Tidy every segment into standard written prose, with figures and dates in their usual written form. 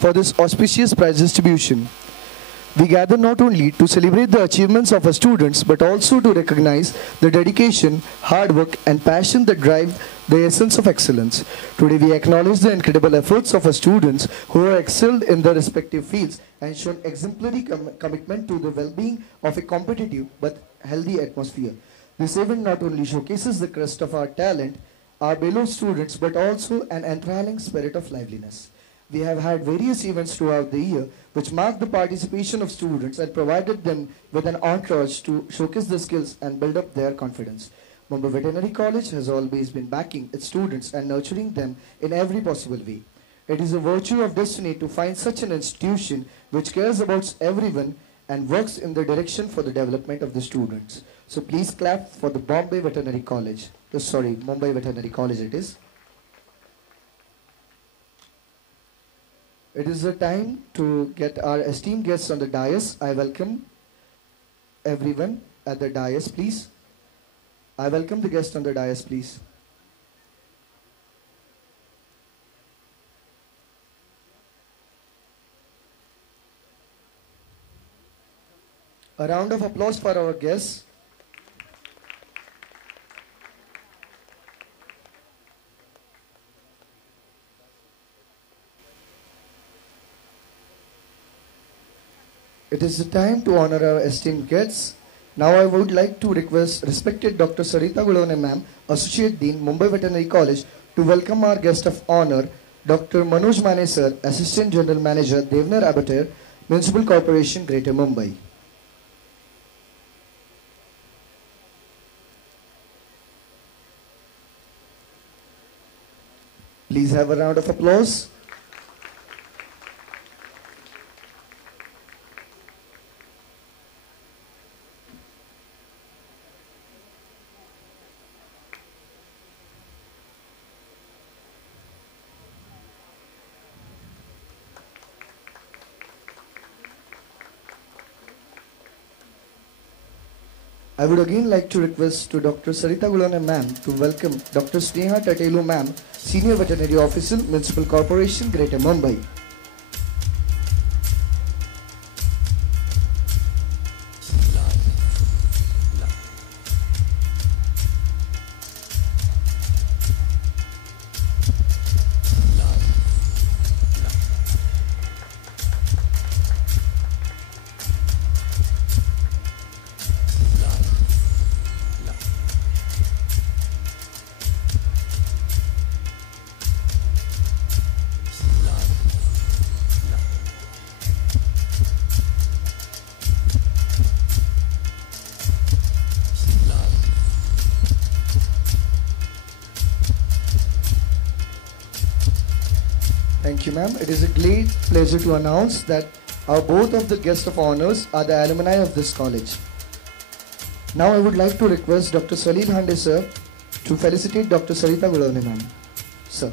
for this auspicious prize distribution. We gather not only to celebrate the achievements of our students, but also to recognize the dedication, hard work, and passion that drive the essence of excellence. Today, we acknowledge the incredible efforts of our students who have excelled in their respective fields and shown exemplary commitment to the well-being of a competitive but healthy atmosphere. This event not only showcases the crest of our talent, our beloved students, but also an enthralling spirit of liveliness. We have had various events throughout the year which mark the participation of students and provided them with an entourage to showcase their skills and build up their confidence. Mumbai Veterinary College has always been backing its students and nurturing them in every possible way. It is a virtue of destiny to find such an institution which cares about everyone and works in the direction for the development of the students. So please clap for the Mumbai Veterinary College. Mumbai Veterinary College it is. It is the time to get our esteemed guests on the dais. I welcome everyone at the dais, please. I welcome the guests on the dais, please. A round of applause for our guests. It is the time to honor our esteemed guests. Now I would like to request respected Dr. Sarita Gulone ma'am, Associate Dean, Mumbai Veterinary College, to welcome our guest of honor, Dr. Manoj Mane sir, Assistant General Manager, Devner Abattoir, Municipal Corporation, Greater Mumbai. Please have a round of applause. I would again like to request to Dr. Sarita Gulone ma'am to welcome Dr. Sneha Tatelu ma'am, Senior Veterinary Officer, Municipal Corporation, Greater Mumbai. Thank you, ma'am. It is a great pleasure to announce that both of the guests of honors are the alumni of this college. Now I would like to request Dr. Salil Hande sir to felicitate Dr. Sarita Gulone ma'am. Sir.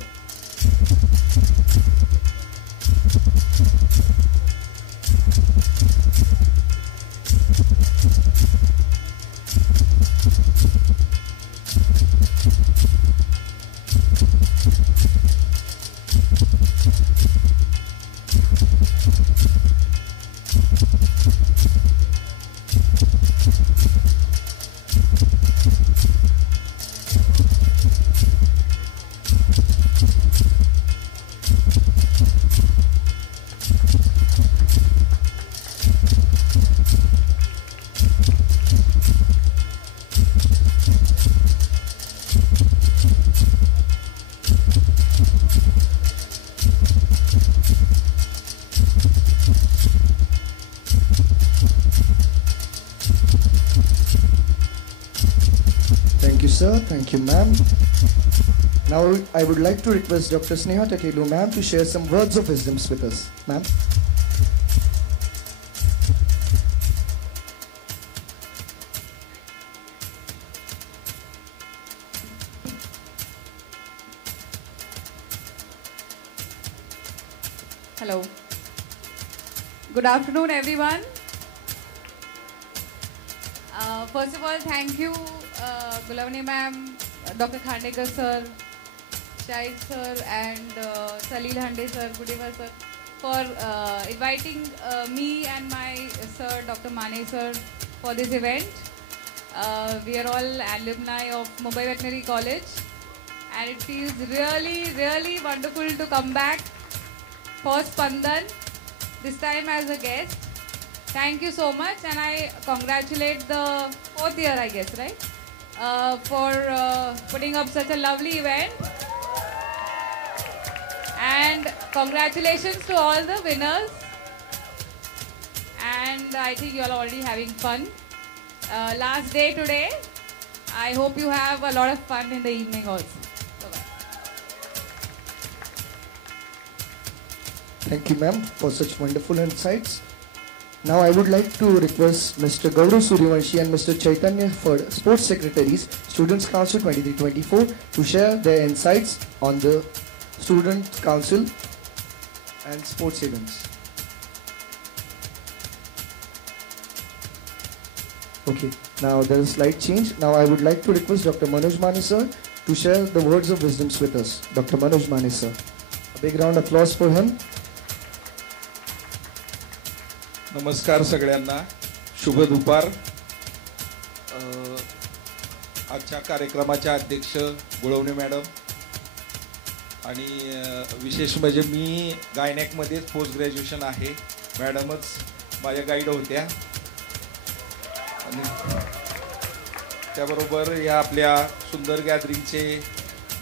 Thank you, sir. Thank you, ma'am. Now I would like to request Dr. Sneha Tatelu ma'am to share some words of wisdom with us. Ma'am. Hello. Good afternoon, everyone. First of all, thank you, Gulavani ma'am, Dr. Khandekar sir, Shahid sir, and Salil Hande sir. Good evening, sir. for inviting me and my sir, Dr. Mane sir, for this event. We are all alumni of Mumbai Veterinary College, and it feels really, really wonderful to come back for Spandan, this time as a guest. Thank you so much, and I congratulate the 4th year, I guess, right? For putting up such a lovely event. And congratulations to all the winners. And I think you are already having fun. Last day today. I hope you have a lot of fun in the evening also. Bye-bye. Thank you, ma'am, for such wonderful insights. Now I would like to request Mr. Gaurav Suryavanshi and Mr. Chaitanya for Sports Secretaries, Students Council 23-24, to share their insights on the Student Council and sports events. Okay, now there is a slight change. Now I would like to request Dr. Manoj Mane sir to share the words of wisdom with us. Dr. Manoj Mane sir. A big round of applause for him. नमस्कार सगळ्यांना, शुभ दुपार. आजच्या कार्यक्रमाच्या अध्यक्ष गुळवणे madam आणि विशेष म्हणजे मी गायनॅकमध्ये post graduation आहे. मॅडमच माझ्या गाईड होत्या आणि त्याबरोबर या आपल्या सुंदर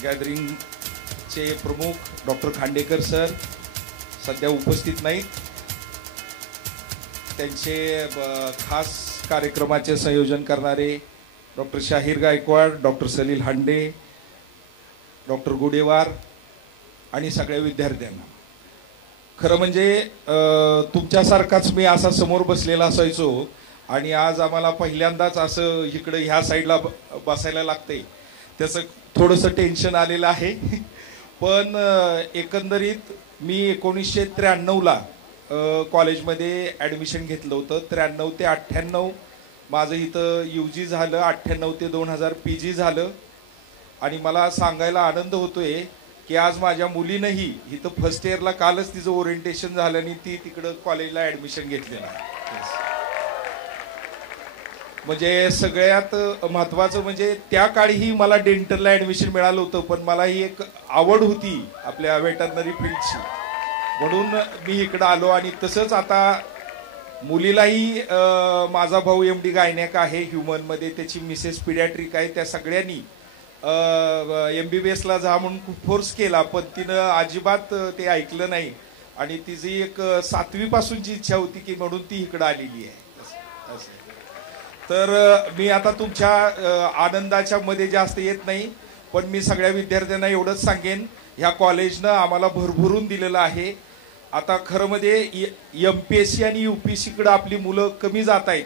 गॅदरिंगचे प्रमुख डॉक्टर खांडेकर सर सध्या उपस्थित नाहीत. त्यांचे खास कार्यक्रमाचे संयोजन करणारे डॉक्टर शाहीर गायकवाड, डॉक्टर सलील हांडे, डॉक्टर गुडेवार आणि सगळ्या विद्यार्थ्यांना. खरं म्हणजे तुमच्यासारखाच मी असा समोर बसलेला असायचो आणि आज आम्हाला पहिल्यांदाच असं इकडे ह्या साईडला बसायला लागते. त्याचं थोडंसं टेन्शन आलेलं आहे. पण एकंदरीत मी 1993ला कॉलेजमध्ये ॲडमिशन घेतलं होतं. 93 ते 98 माझं इथं UG झालं, 98 ते 2000 PG झालं. आणि मला सांगायला आनंद होतोय की आज माझ्या मुलीनंही इथं फर्स्ट इयरला कालच तिचं ओरिएंटेशन झालं आणि ती तिकडं कॉलेजला ॲडमिशन घेतलेलं आहे. म्हणजे सगळ्यात महत्त्वाचं म्हणजे त्या काळीही मला डेंटलला ॲडमिशन मिळालं होतं, पण मला ही एक आवड होती आपल्या वेटरनरी फील्डची, म्हणून मी इकडं आलो. आणि तसंच आता मुलीलाही माझा भाऊ MD गायनॅक आहे ह्युमनमध्ये, त्याची मिसेस पिडियाट्रिक आहे. त्या सगळ्यांनी MBBSला जा म्हणून खूप फोर्स केला, पण तिनं अजिबात ते ऐकलं नाही. आणि तिची एक 7वी पासूनची इच्छा होती की म्हणून ती इकडं आलेली आहे. तर मी आता तुमच्या आनंदाच्या मध्ये जास्त येत नाही, पण मी सगळ्या विद्यार्थ्यांना एवढंच सांगेन, ह्या कॉलेजनं आम्हाला भरभरून दिलेलं आहे. आता खरं म्हणजे MPSC आणि UPSCकडे आपली मुलं कमी जात आहेत.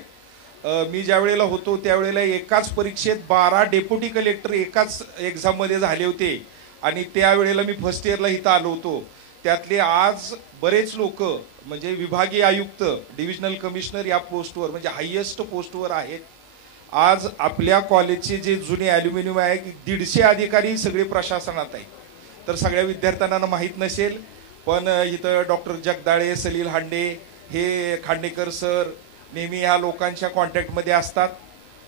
मी ज्या वेळेला होतो त्यावेळेला एकाच परीक्षेत 12 डेप्युटी कलेक्टर एकाच एक्झाममध्ये झाले होते आणि त्यावेळेला मी फर्स्ट इयरला इथं आलो होतो. त्यातले आज बरेच लोक म्हणजे विभागीय आयुक्त, डिव्हिजनल कमिशनर या पोस्टवर म्हणजे हायेस्ट पोस्टवर आहेत. आज आपल्या कॉलेजचे जे जुने ॲल्युमिनियम आहे की 150 अधिकारी सगळे प्रशासनात आहेत. तर सगळ्या विद्यार्थ्यांना माहीत नसेल, पण इथं डॉक्टर जगदाळे, सलील हांडे, हे खांडेकर सर नेहमी ह्या लोकांच्या कॉन्टॅक्टमध्ये असतात.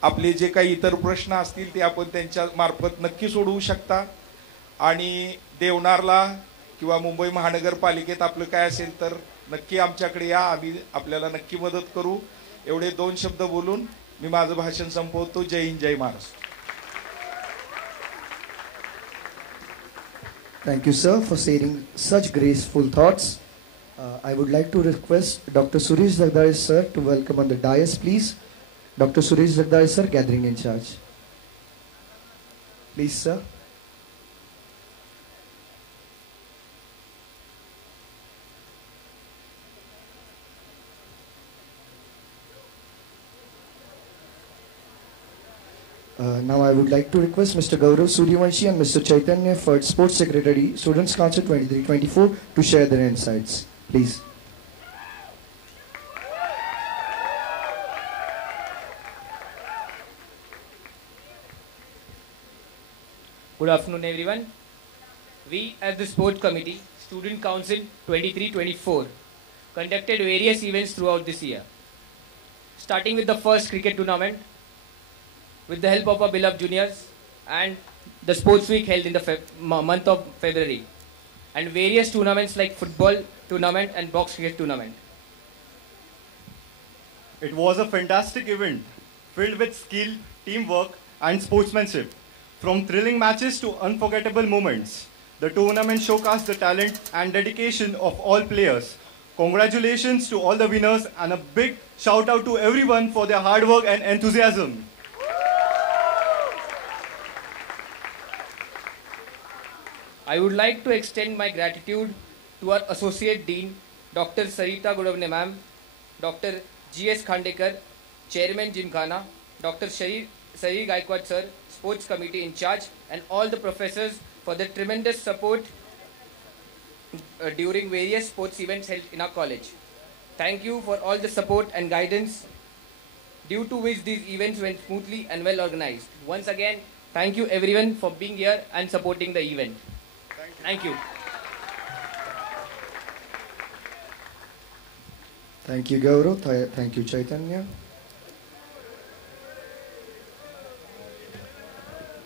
आपले जे काही इतर प्रश्न असतील ते आपण त्यांच्या मार्फत नक्की सोडवू शकता. आणि देवनारला किंवा मुंबई महानगरपालिकेत आपलं काय असेल तर नक्की आमच्याकडे या, आम्ही आपल्याला नक्की मदत करू. एवढे 2 शब्द बोलून मी माझं भाषण संपवतो. जय हिंद, जय Maharashtra. Thank you, sir, for sharing such graceful thoughts. I would like to request Dr. Suresh Jagdale, sir, to welcome on the dais, please. Dr. Suresh Jagdale, sir, gathering in charge. Please, sir. Now I would like to request Mr. Gaurav Suryavanshi and Mr. Chaitanya for Sports Secretary, Students Council 23-24 to share their insights. Please. Good afternoon everyone. We as the Sports Committee Student Council 23-24 conducted various events throughout this year. Starting with the first cricket tournament, with the help of our beloved juniors, and the sports week held in the month of February, and various tournaments like football tournament and box cricket tournament. It was a fantastic event filled with skill, teamwork, and sportsmanship. From thrilling matches to unforgettable moments, the tournament showcased the talent and dedication of all players. Congratulations to all the winners and a big shout out to everyone for their hard work and enthusiasm. I would like to extend my gratitude to our Associate Dean, Dr. Sarita Godavne ma'am, Dr. G.S. Khandekar, Chairman Gymkhana, Dr. Sari Gaikwad sir, Sports Committee in charge, and all the professors for the tremendous support during various sports events held in our college. Thank you for all the support and guidance, due to which these events went smoothly and well organized. Once again, thank you everyone for being here and supporting the event. Thank you. Thank you, Gaurav. Thank you, Chaitanya.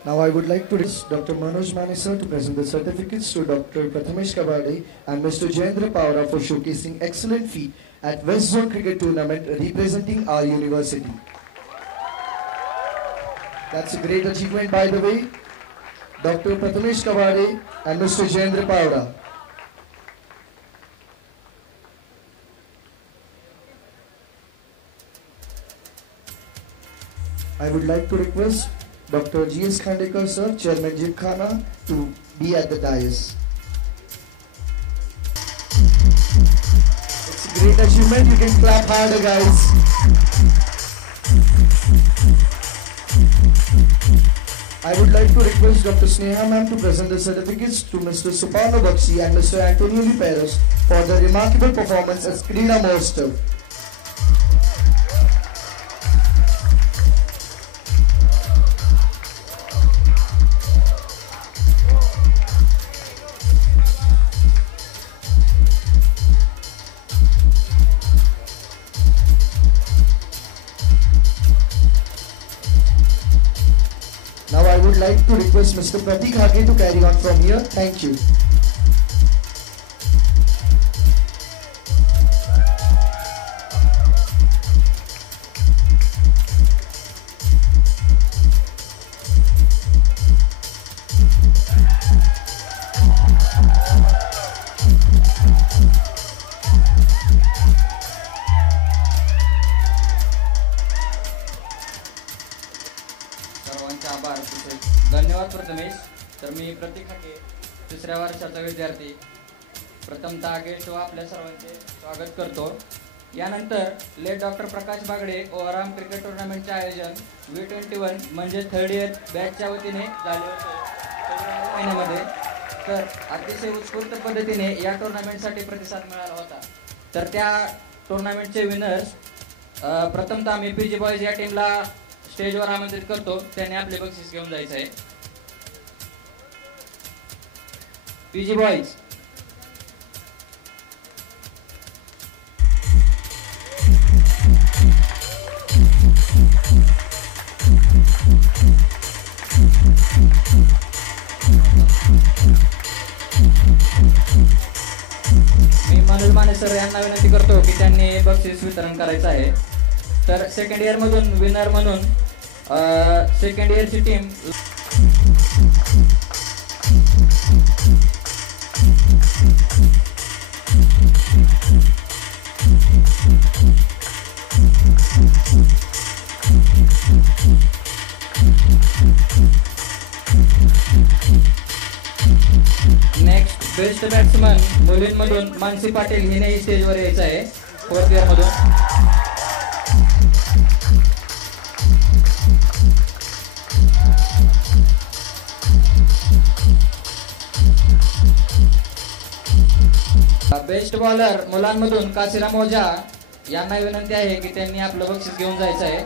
Now I would like to request Dr. Manoj Mane sir to present the certificates to Dr. Prathamesh Kabade and Mr. Jayendra Paura for showcasing excellent feat at West Zone Cricket Tournament representing our university. That's a great achievement, by the way. Dr. Prathamesh Kabade and Mr. Jayendra Paura. I would like to request Dr. G.S. Khandekar sir, Chairman Gymkhana, to be at the dais. It's a great achievement. You can clap harder, guys. I would like to request Dr. Sneha ma'am to present the certificates to Mr. Suparno Bakshi and Mr. Antonio Liperos for the remarkable performance as Krina Master. Now I would like to request Mr. Pratik Hake to carry on from here. Thank you. सर्वांचे आभार. धन्यवाद प्रथमेश. तर मी प्रतीक हाके, तिसऱ्या वर्षाचा विद्यार्थी, प्रथमतः guest व आपल्या सर्वांचे स्वागत करतो. यानंतर लेट डॉक्टर प्रकाश बागडे ओव्हरआर्म क्रिकेट टुर्नामेंटचे आयोजन V21 म्हणजे थर्ड इयर बॅचच्या वतीने झाले होते फेब्रुवारी महिन्यामध्ये. तर अतिशय उत्स्फूर्त पद्धतीने या टुर्नामेंटसाठी प्रतिसाद मिळाला होता. तर त्या टुर्नामेंटचे विनर्स प्रथमतः मी PG बॉयज या टीमला स्टेजवर आमंत्रित करतो. त्यांनी आपले बक्षीस घेऊन जायचं आहे. PG boys. मी मनोज माने सर यांना विनंती करतो की त्यांनी बक्षीस वितरण करायचं आहे. तर सेकंड इयर मधून विनर म्हणून सेकंड इयरची टीम नेक्स्ट बेस्ट बॅट्समन मुलींमधून मानसी पाटील हिने स्टेजवर यायचं आहे फोर्थ इयर मधून. बेस्ट बॉलर मुलांमधून काशीराम ओझा यांना विनंती आहे की त्यांनी आपलं बक्षीस घेऊन जायचं आहे.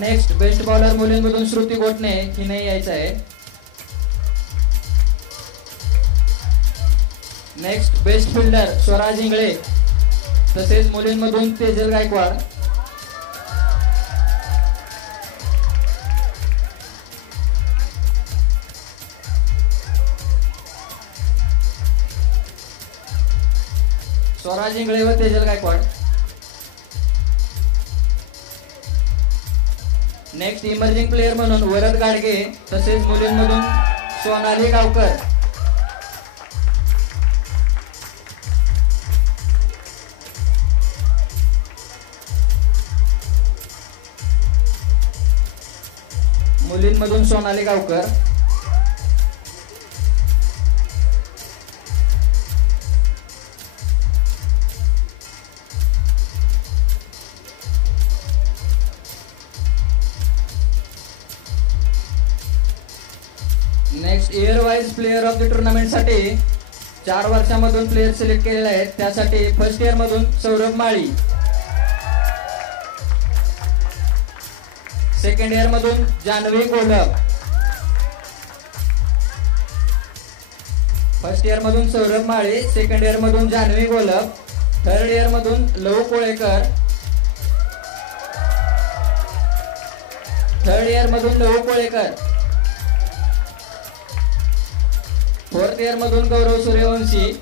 नेक्स्ट बेस्ट बॉलर मुलींमधून श्रुती गोटणे हिने यायचं आहे. Next best fielder Swaraj Ingale, तसेच मुलींमधून तेजल गायकवाड. स्वराज इंगळे व Tejal Gaikwad. Next emerging player म्हणून वरद गाडगे, तसेच मुलींमधून Sonali Gavkar. मुलींमधून Sonali Gavkar. Next year wise player of the tournament साठी 4 वर्षांमधून प्लेयर सिलेक्ट केलेले आहेत. त्यासाठी फर्स्ट इयर मधून सौरभ माळी, सेकंड इयर मधून जान्हवी गोलप, फर्स्ट इयर मधून सौरभ माळी, सेकंड इयर मधून जान्हवी गोलप, थर्ड इयर मधून लव कोळेकर, थर्ड इयर मधून लव कोळेकर, फोर्थ इयर मधून गौरव सूर्यवंशी,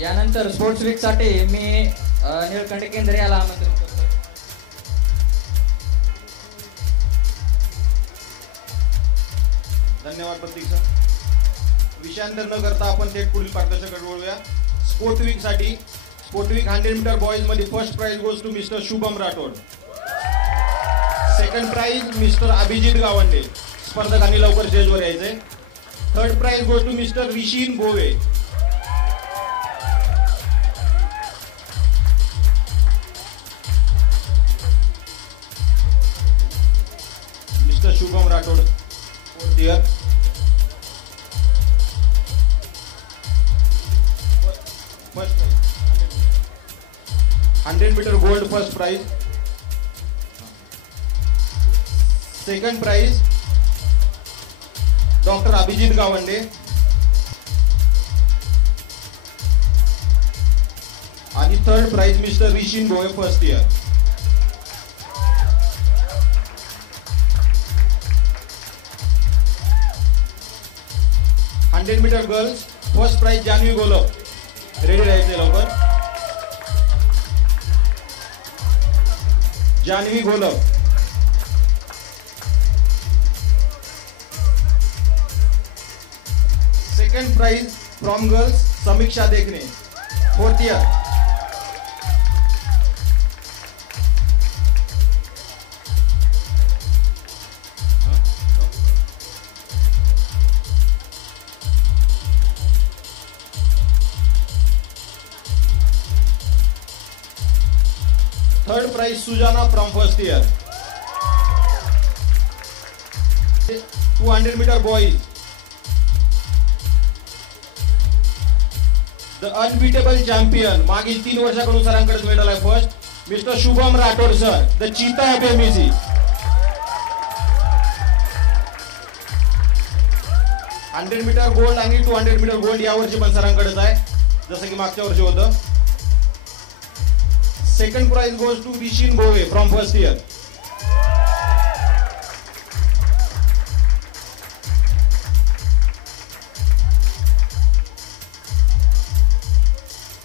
यानंतर स्पोर्ट्स वीक साठी मी निळकंठ केंद्रे याला आमंत्रित करतो. धन्यवाद प्रतीक सर. विषयांतर न करता आपण थेट पुढील पारदर्शकाकडे वळूया. स्पोर्ट वीक साठी स्पोर्ट वीक 100 मीटर बॉईज मध्ये first prize goes to mister Shubham Rathod. Second prize mister Abhijit Gawande. स्पर्धकांनी लवकर स्टेजवर यायचे. Third prize goes to mister Vishin Bowe. Shubham Rathod, fourth year. First prize 100 metre gold first prize. Second prize doctor Abhijit Gawande. आणि third prize mister Vishin Bhoye first year. Metre girls first prize Janhavi Golap. Ready राहायचे लवकर. Janhvi Golap. Second prize from girls Samiksha Dekhne, fourth year. Third prize Sujana from first year. 200 meter boys. The unbeatable champion. मागील 3 वर्षाकडून सरांकडेच medal आहे first mister Shubham Rathod sir, the cheetah FMEC. 100 metre gold आणि 200 metre gold यावर्षी पण सरांकडेच आहे, जसं की मागच्या वर्षी होतं. Second prize goes to Vishin Bove from first year.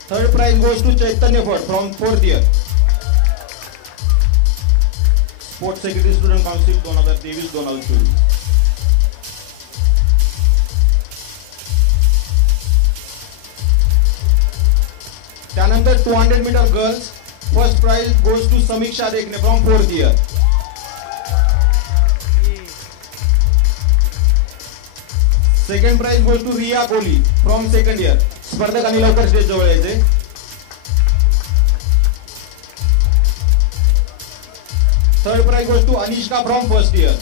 Third prize goes to Chaitanya Bhatt from fourth year. Sports Secretary Student Council 2023-2024. त्यानंतर 200 metre girls First prize goes to Samiksha Dekne from 4th year. Second prize goes to Riya Kohli from 2nd year. स्पर्धकांनी लवकर stage जवळ यायचे. Third prize goes to Anishka from 1st year.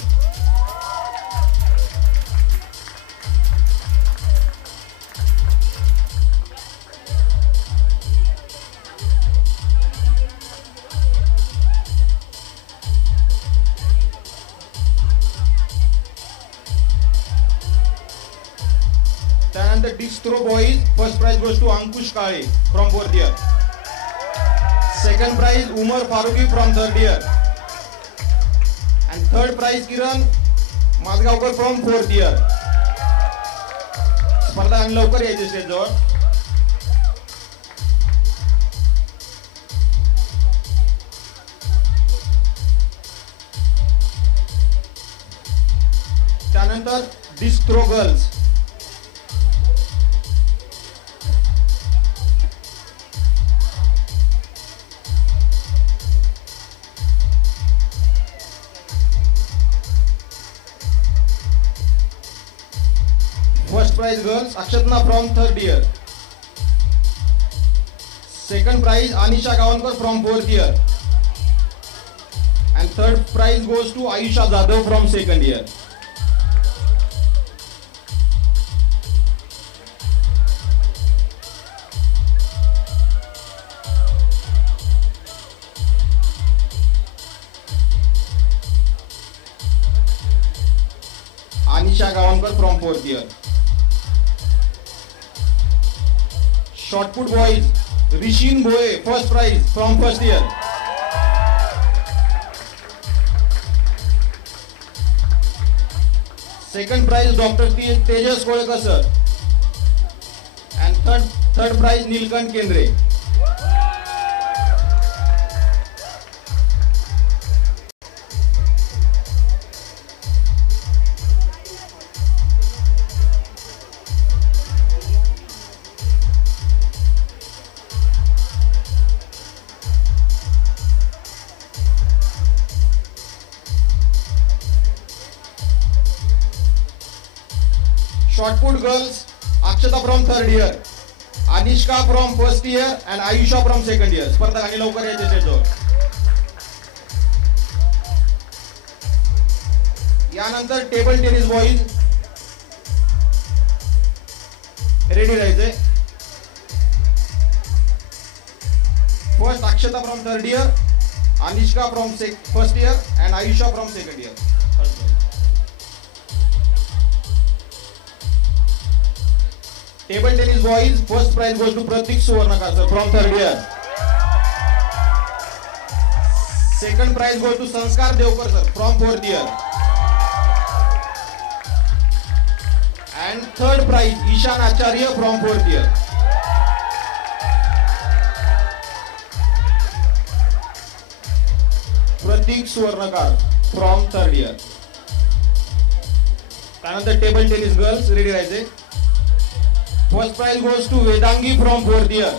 त्यानंतर disc throw boys, first prize goes to Ankush Kale from 4th year. Second prize Umar Faruqi from 3rd year. And third prize Kiran Mazgaonkar from 4th year. स्पर्धकांनी लवकर यायचे stage जवळ. त्यानंतर disc throw girls. First prize girls Akshatna from 3rd year. Second prize Anisha Gaonkar from 4th year. And third prize goes to Ayusha Jadhav from 2nd year. Anisha Gaonkar from 4th year. Shot put boys, Rishin Boye, first prize from 1st year. Second prize Dr. Tejas Kolekar sir. And third prize Nilkant Kendre. Shot put girls, Akshata from 3rd year, Anishka from 1st year and Ayusha from 2nd year. स्पर्धकांनी लवकर यायचे स्टेजवर. यानंतर table tennis boys ready राहायचे. First Akshata from 3rd year, Anishka from 1st year and Ayusha from 2nd year. Table tennis boys, first prize goes to Pratik Suvarnakar sir from 3rd year. Second prize goes to Sanskar Devkar sir from 4th year. And third prize Ishan Acharya from 4th year. Pratik Suvarnakar from 3rd year. त्यानंतर table tennis girls ready राहायचे. First prize goes to Vedangi from 4th year.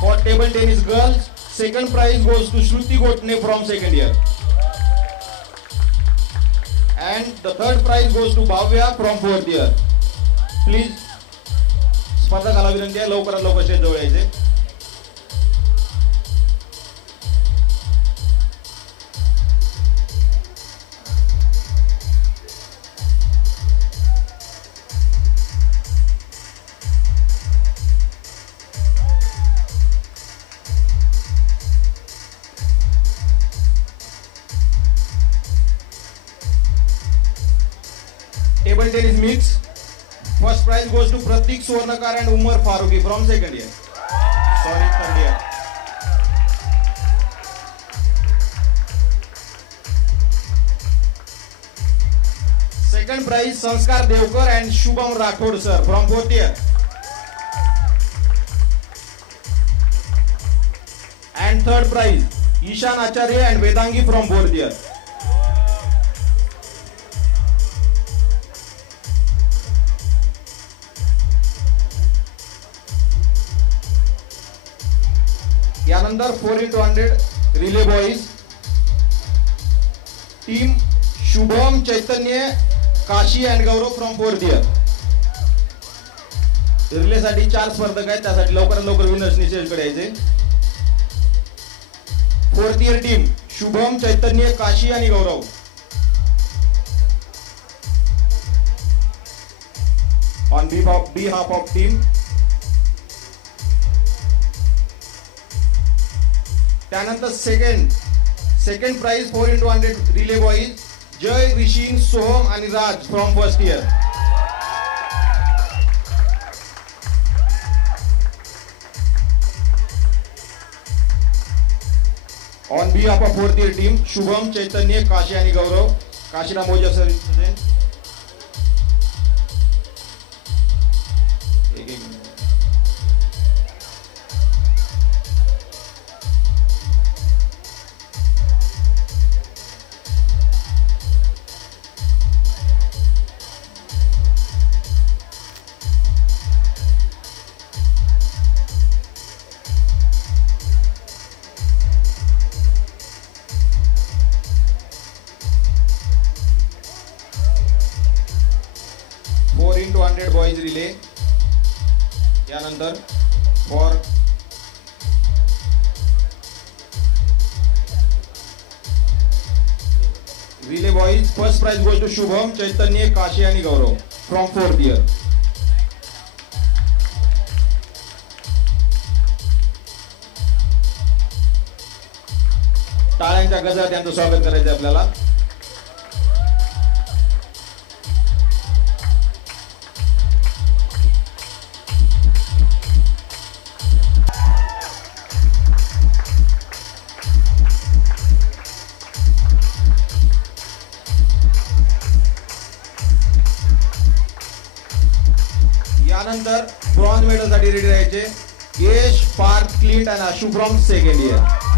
For table tennis girls, second prize goes to Shruti Gotne from 2nd year. And the third prize goes to Bhavya from 4th year. Please, स्पर्धकाला विनंती आहे लवकरात लवकर stage जवळ यायचे. Table tennis mix. First prize goes to Pratik Suvarnakar and Umar Faruqi from 2nd year. Sorry, 3rd year. Second prize Sanskar Devkar and Shubham Rathod sir from 4th year. And third prize Ishan Acharya and Vedangi from 4th year. यानंतर 4x100 relay boys team Shubham Chaitanya Kashi and Gaurav from 4th year. Relay साठी 4 स्पर्धक आहेत, त्यासाठी लवकरात लवकर विनर्सनी स्टेजकडे यायचे. 4th year team Shubham Chaitanya Kashi आणि Gaurav. On behalf of team. त्यानंतर second prize 4x100 relay boys Jay, Rishin, Soham आणि Raj from 1st year. On behalf of 4th year team Shubham Chaitanya Kashi आणि गौरव. काशीला मोजा सर. Boys relay. यानंतर for relay boys first prize goes to Shubham Chaitanya Kashi आणि Gaurav from 4th year. टाळ्यांच्या गजरात त्यांचं स्वागत करायचं आपल्याला. यानंतर ब्रॉन्झ मेडल साठी रेडी राहायचे यश, पार्थ, क्लिंट आणि आशु फ्रॉम 2nd इयर.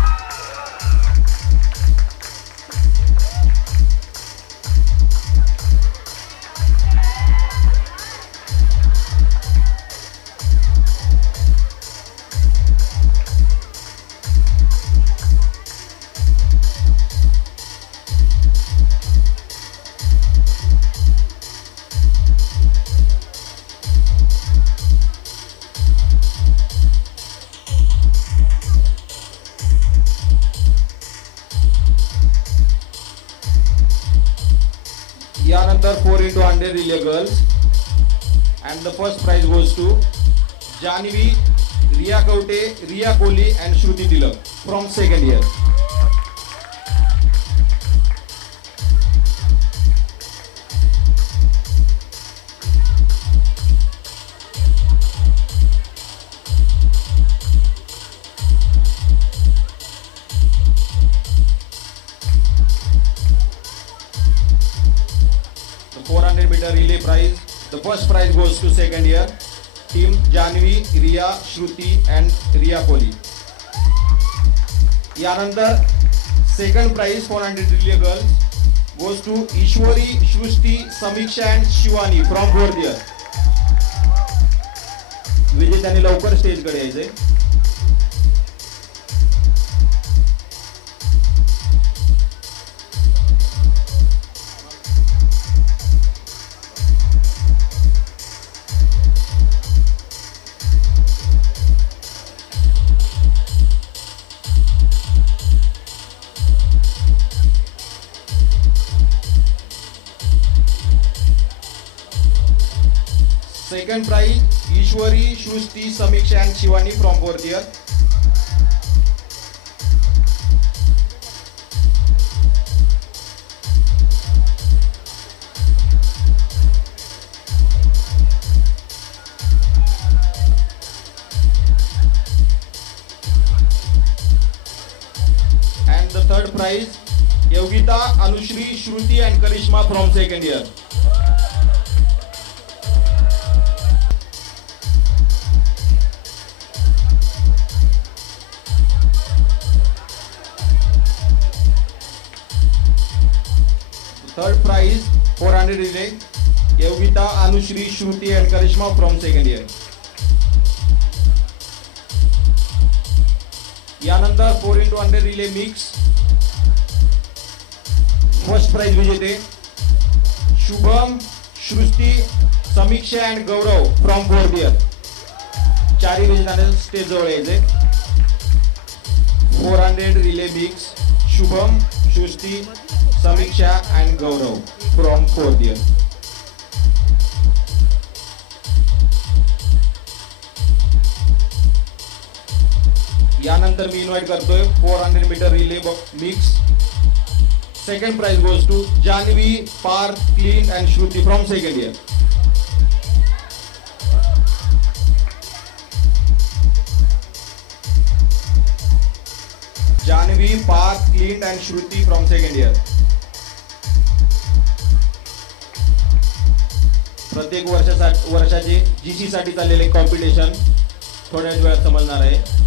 यानंतर 4x100 relay girls and the first prize goes to Janvi, Riya Kaute, Riya Kohli and Shruti Tilak from 2nd year. The 400 meter relay prize. The first prize goes to 2nd year team Janvi, Riya, Shruti and Riya Kohli. यानंतर second prize 400 relay girls goes to Ishwari, Shruti, Samiksha and Shivani from 4th year. विजेत्यांनी लवकर stage कडे यायचे. Second prize Ishwari, Shruti, Samiksha and Shivani from 4th year. And the third prize Yogita, Anushri, Shruti and Karishma from 2nd year. Third prize 400 relay Yogita, Anushri, Shruti and Karishma from 2nd year. यानंतर 4x100 relay mix first prize विजेते शुभम, सृष्टी, समीक्षा and Gaurav from 4th year. चारही विजेत्यांना stage जवळ यायचे. 400 relay mix Shubham, सृष्टी, समीक्षा and Gaurav from 4th year. यानंतर मी इन्व्हाइट करतोय 400 metre relay mix. Second prize goes to Janhavi, Parth, clean and Shruti from 2nd year. Janhavi, Parth, clean and Shruti from 2nd year. प्रत्येक वर्षाचे जीसी साठी चाललेले कॉम्पिटिशन थोड्याच वेळात समजणार आहे.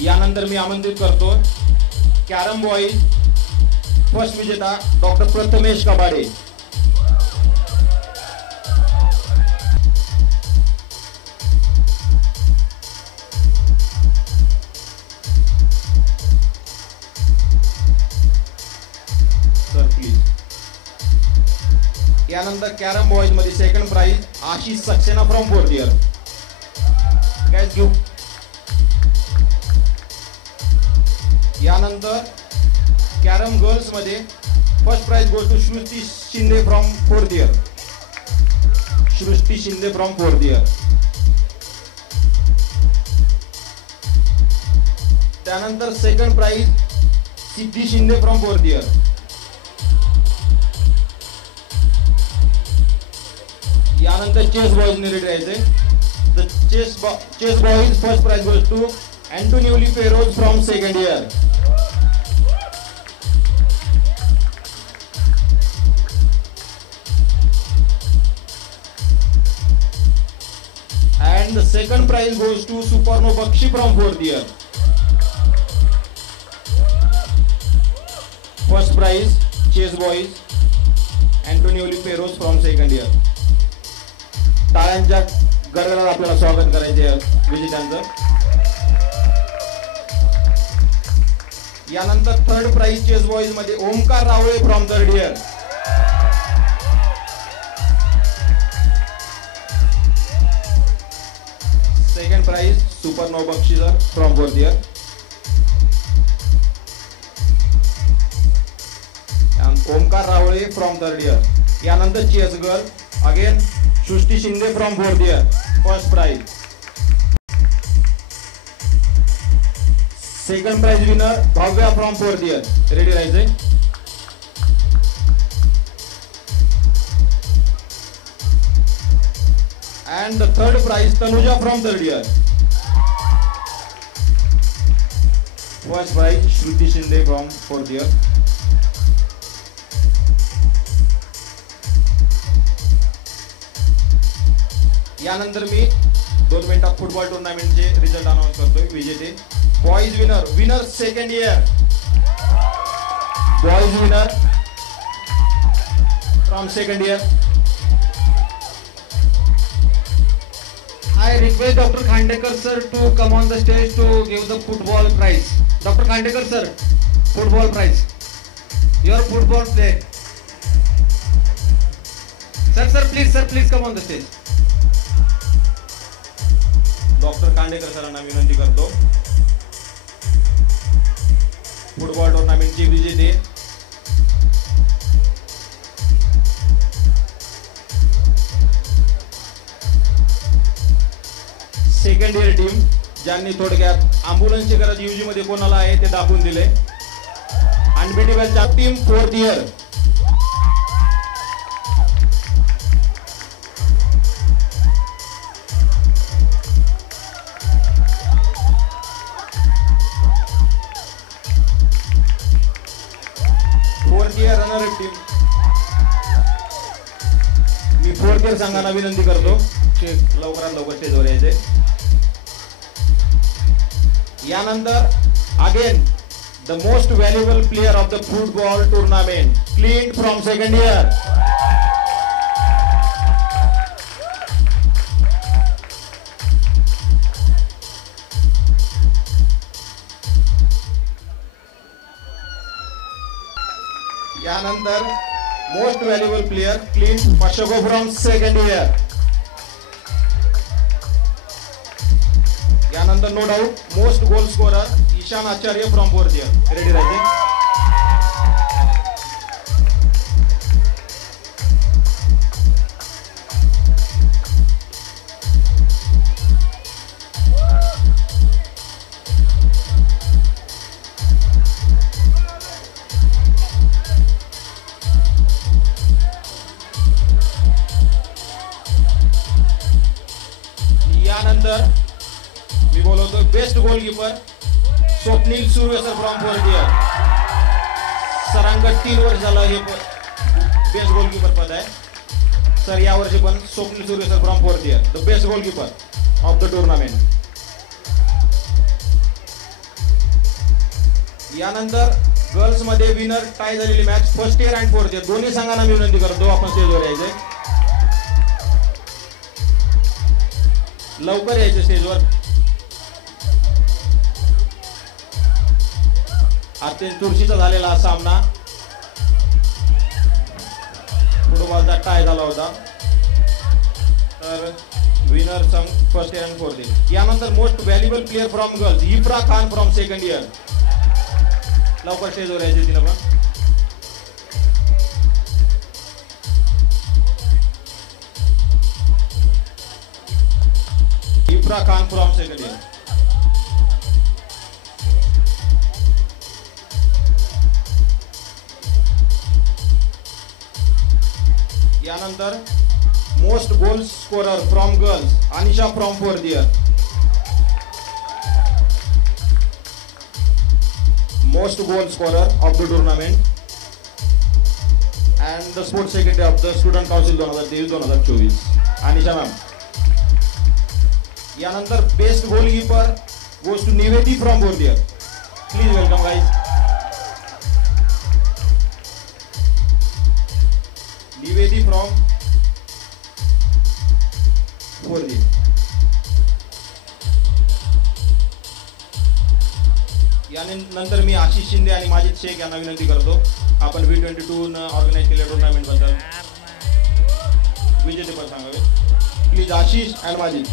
यानंतर मी आमंत्रित करतो कॅरम बॉईज फर्स्ट विजेता doctor Prathamesh Kabade. Sir please. यानंतर कॅरम बॉईज मध्ये second prize Ashish Saxena from 4th year. Guys give. यानंतर कॅरम गर्ल्स मध्ये first prize goes to Srushti Shinde from 4th year. Srushti Shinde from 4th year. त्यानंतर second prize Siddhi Shinde from 4th year. यानंतर chess boys ने ready राहायचे. The chess boys first prize goes to Antonioli Feroz from 2nd year. And the second prize goes to Suparno Bakshi from 4th year. First prize Chase Boys Antonioli Feroz from 2nd year. टाळ्यांच्या गडगडात आपल्याला स्वागत करायचे विजेत्यांचं. यानंतर third prize chess boys मध्ये Omkar Rawale from 3rd year. Second prize Suparno Bakshi sir from 4th year. Omkar Rawale from 3rd year. यानंतर chess girl again Srushti Shinde from 4th year. First prize. Second prize winner Bhavya from 4th year. Ready राहायचे. And the third prize Tanuja from 3rd year. First prize Shruti Shinde from 4th year. यानंतर मी 2 मिनिटात football टुर्नामेंटचे result announce करतोय. विजेते boys winner 2nd year. Boys winner from 2nd year. I request Dr. Khandekar sir to come on the stage to give the football prize. Dr. Khandekar sir, football prize. Your football play. Sir, please come on the stage. Doctor Khandekar सरांना विनंती करतो. Football टुर्नामेंटचे विजेते second year team ज्यांनी थोडक्यात अँब्युलन्सची गरज UG मध्ये कोणाला आहे ते दाखवून दिले. Unbeatable team 4th year. Runner up team. मी 4th इयर संघाला विनंती करतो लवकरात लवकर स्टेजवर यायचे. यानंतर again the most valuable player of the football tournament Clint from 2nd year. यानंतर मोस्ट व्हॅल्युएबल प्लेयर क्लिंट मशको फ्रॉम सेकंड इयर. यानंतर no doubt most goal scorer Ishan Acharya from fourth year. Ready राहायचे. यानंतर मी बोलवतो best goalkeeper Swapnil Surve sir from fourth year. सरांगत 3 वर्ष झालं हे बेस्ट गोलकीपर पद आहे. सर यावर्षी पण Swapnil Surve sir from fourth year the best goalkeeper of the tournament. यानंतर गर्ल्स मध्ये विनर टाय झालेली match first year and fourth year दोन्ही संघांना मी विनंती करतो आपण स्टेजवर यायचंय. लवकर यायचं स्टेजवर. अत्यंत चुरशीचा झालेला हा सामना फुटबॉलचा टाय झाला होता. तर विनर संघ first year and fourth year. यानंतर most valuable player from girls Ifra Khan from second year. लवकर स्टेजवर यायचे तिला पण. Ifra Khan from second year. यानंतर most goal scorer from girls Anisha from fourth year. Most goal scorer of the tournament and the sports secretary of the student council 2023-2024 Anisha ma'am. यानंतर best goalkeeper goes to Nivedi from fourth year. Please welcome guys. निवेदी from fourth year. यानंतर मी आशिष शिंदे आणि माजिद शेख यांना विनंती करतो आपण V22 organise केलेल्या tournament बद्दल विजेतेपद सांगावे. Please Ashish and Majid.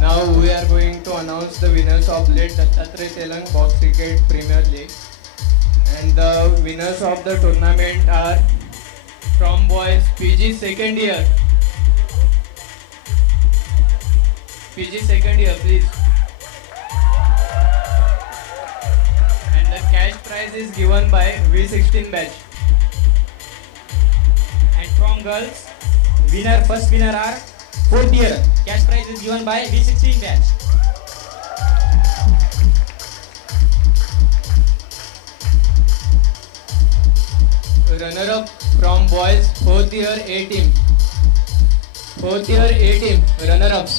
Now we are going to announce the winners of late Dattatreya Telang Box Cricket Premier League, and the winners of the tournament are from boys PG second year. PG second year, please. And the cash prize is given by V16 batch. And from girls, first winner are fourth year. Cash prize is given by V16 batch. Runner up from boys fourth year A team. Fourth year A team runner ups.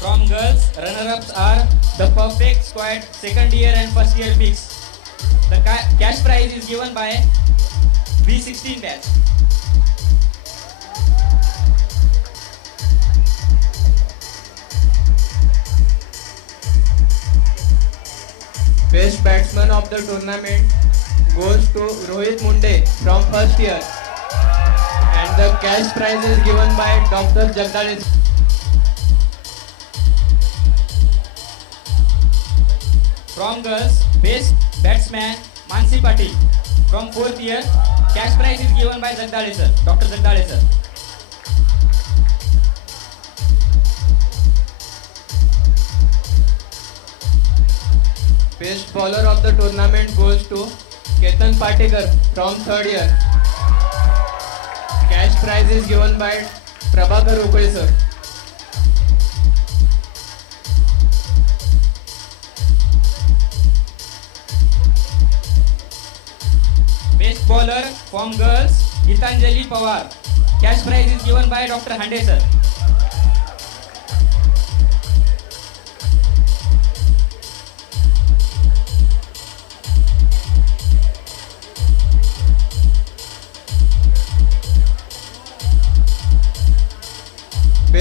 From girls, runner-ups are the perfect squad second year and first year mix. The cash prize is given by V16 batch. Best batsman of the tournament goes to Rohit Munde from first year, and the cash prize is given by Dr. Jagdale. From girls, best batsman Mansi Patil from fourth year. Cash prize is given by Jagdale sir, Dr. Jagdale sir. Best bowler of the tournament goes to Ketan Patekar from third year. Cash prize is given by Prabhakar Ukade sir. Best bowler from girls Gitanjali Pawar. Cash prize is given by Dr. Hande sir.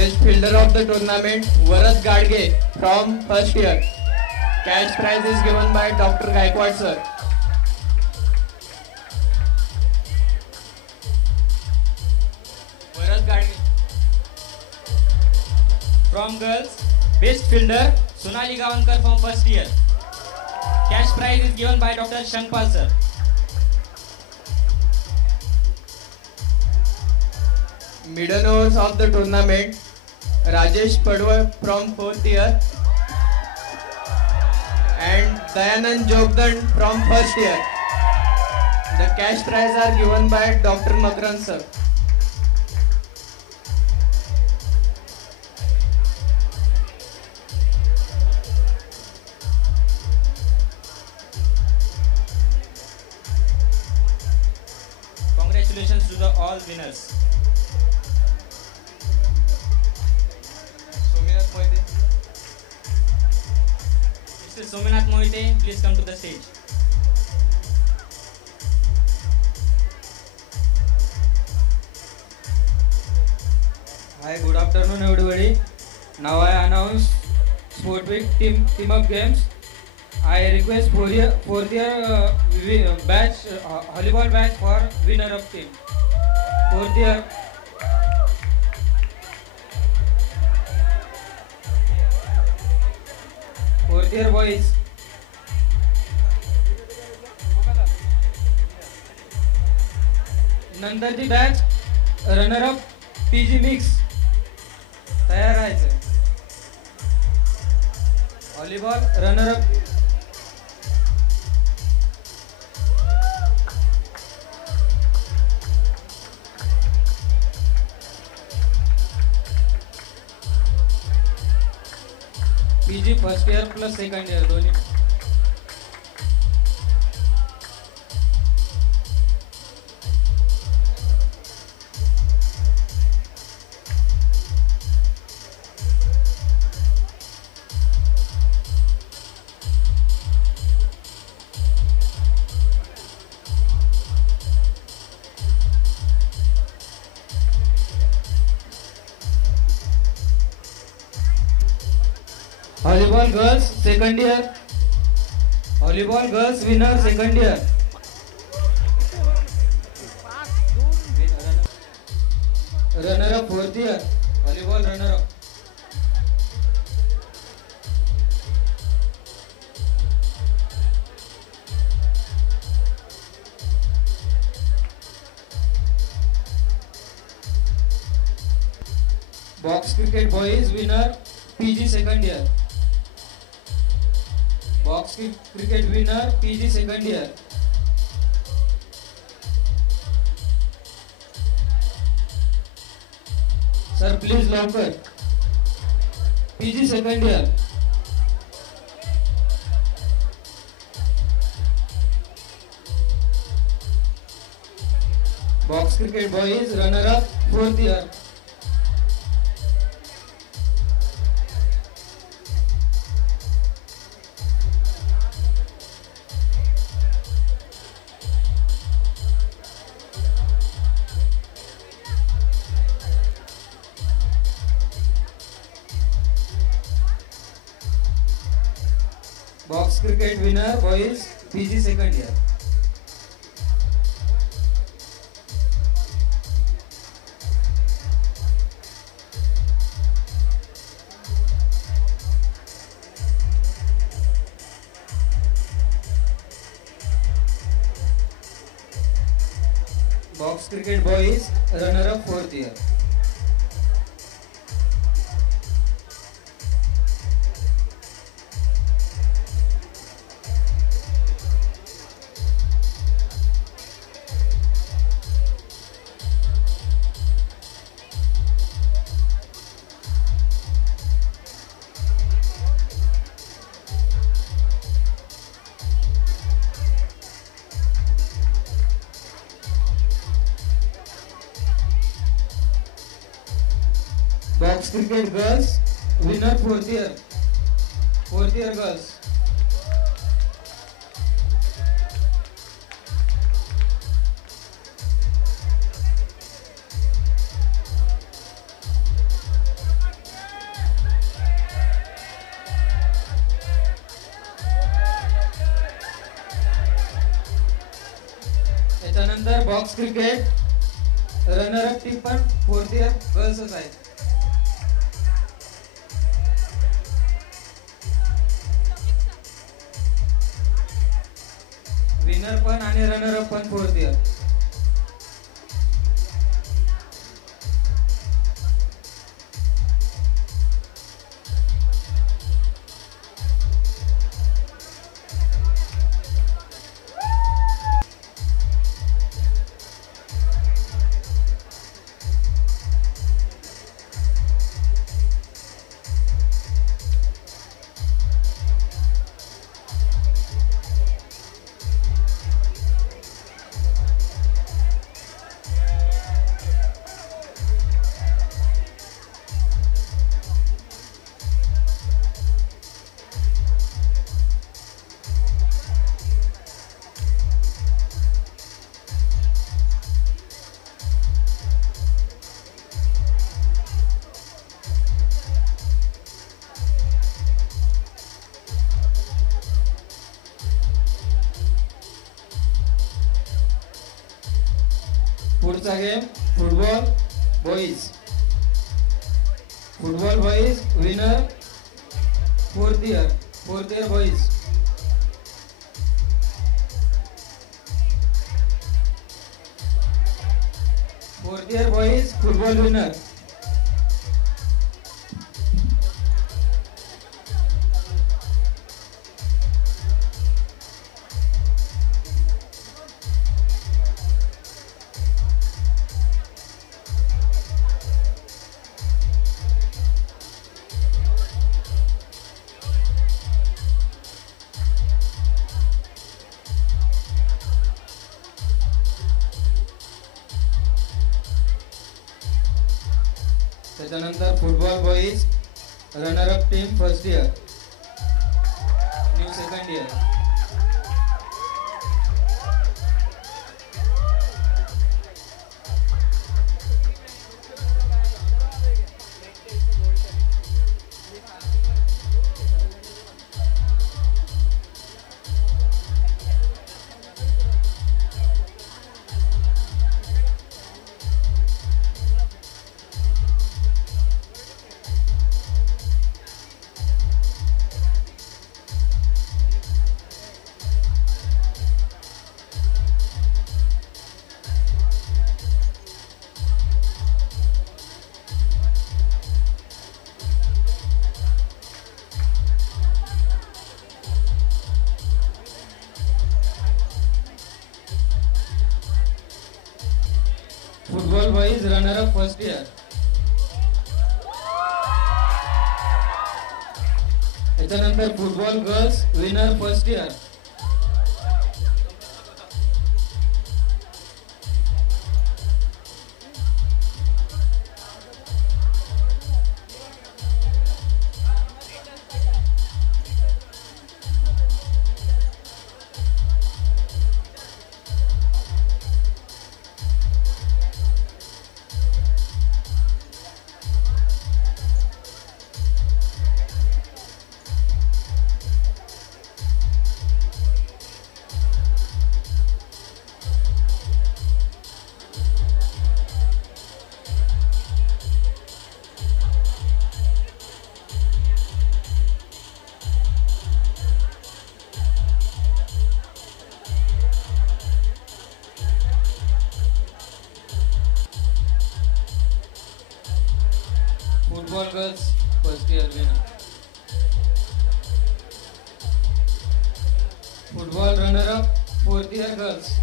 best fielder of the tournament, Varat Gadge from first year. Cash prize is given by Dr. Gaikwad sir. Varat Gadge. From girls, best fielder Sonali Gavankar from first year. Cash prize is given by Dr. Shankpal sir. Middle overs of the tournament, Rajesh Padwar from fourth year and Dayanand Jogdan from first year. The cash prize are given by Dr. Makran sir. Congratulations to the all winners. Mr. Somenath Mohite, please come to the stage. Hi, good afternoon everybody. Now I announce Sport Week team up games. I request fourth year batch volleyball batch for winner of team. Fourth year. Fourth year boys. नंतर batch runner up PG mix. तयार राहायचं. Volleyball runner up PG first year plus second year दोन्ही. Volleyball girls second year. Volleyball girls winner second year. Runner up fourth year. Volleyball runner up. Box cricket boys winner PG second year. Box cricket winner PG second year. Sir, please लवकर. PG second year. Box cricket boys runner up fourth year. Box cricket winner boys PG second year. Box cricket boys runner up fourth year. Box cricket girls winner fourth year. Fourth year girls. Box cricket runner up team पण 4th year गर्ल्सच आहे. Winner पण आणि runner up पण 4th year. पुढचा game football boys. Football boys winner 4th year boys. Fourth year boys football winner. त्याच्यानंतर football boys runner up team 1st year new 2nd year. Football boys runner up 1st year. त्याच्यानंतर football girls winner 1st year. Football girls 1st year winner. Football runner up 4th year girls.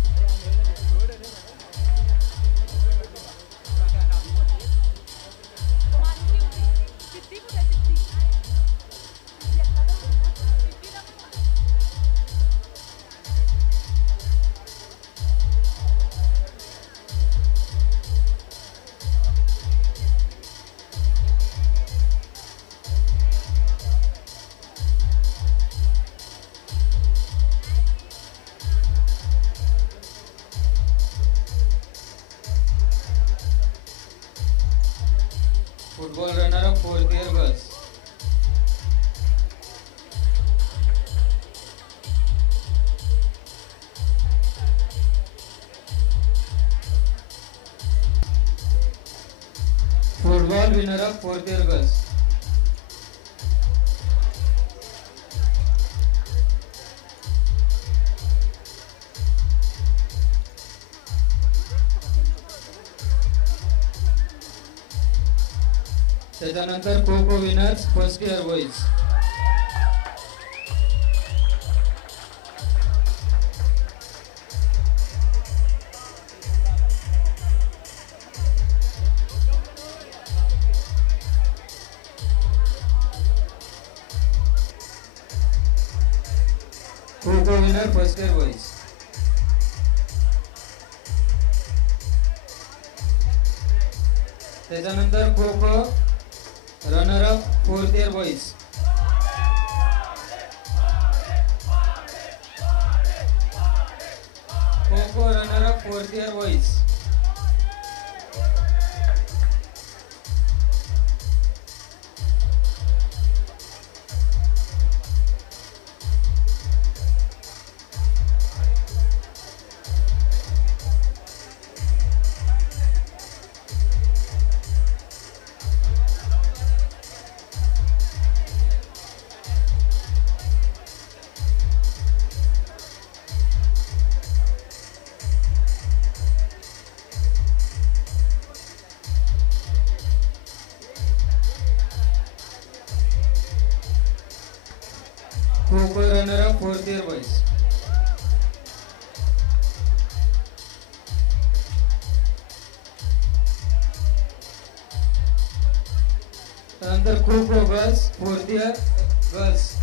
runner-up, fourth year girls. त्याच्यानंतर kho-kho winners, first year boys. Kho-kho winner, first year boys. त्याच्यानंतर kho-kho runner up, fourth year boys. Kho-kho runner up, fourth year boys. Kho-kho runner up, fourth year boys. त्यानंतर kho-kho girls, fourth year girls.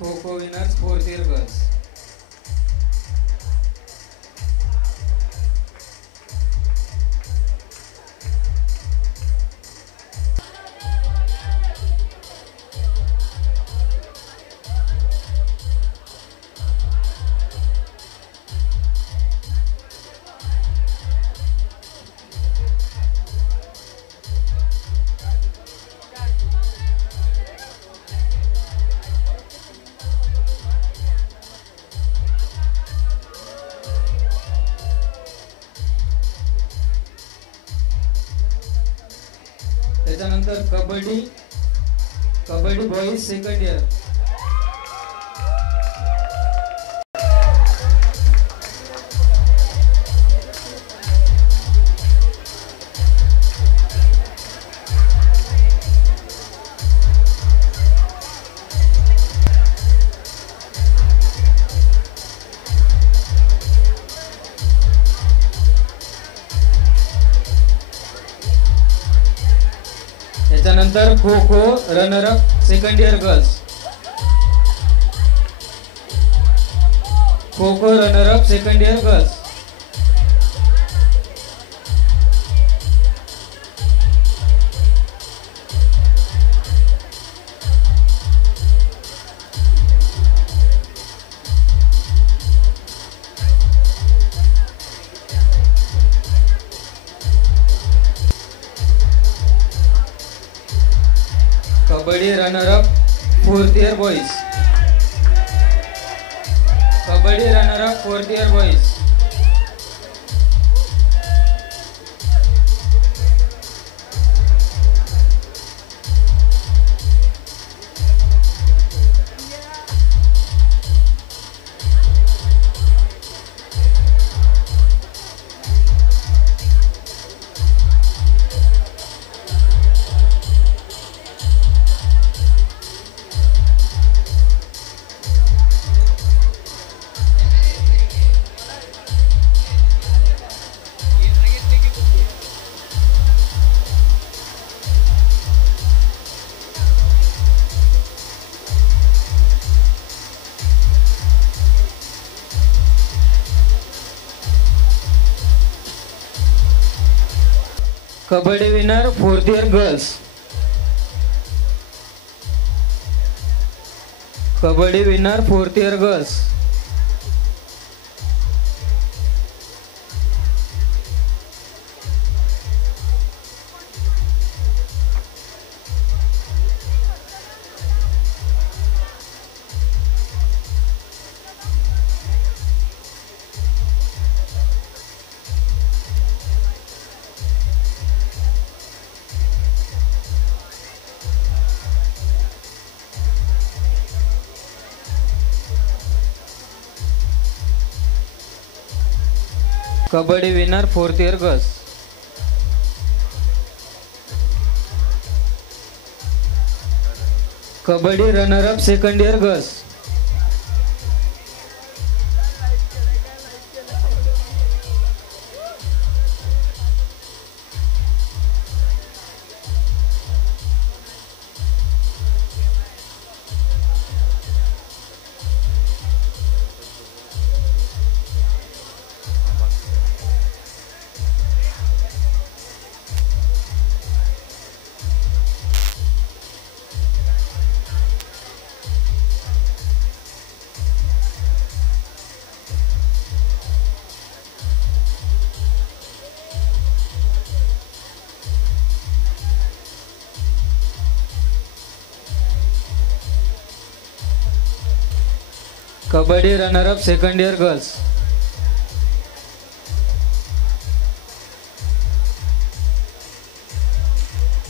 Kho-kho winners, fourth year girls. त्याच्यानंतर kabaddi boys, second year. त्याच्यानंतर kho-kho runner up, second year girls. Kho-kho runner up, second year girls. Kabaddi runner up, fourth year boys. Kabaddi runner up, fourth year boys. Kabaddi winner 4th year girls. Kabaddi winner 4th year girls. Kabaddi winner 4th year girls. Kabaddi runner up 2nd year girls. Kabaddi runner up 2nd year girls.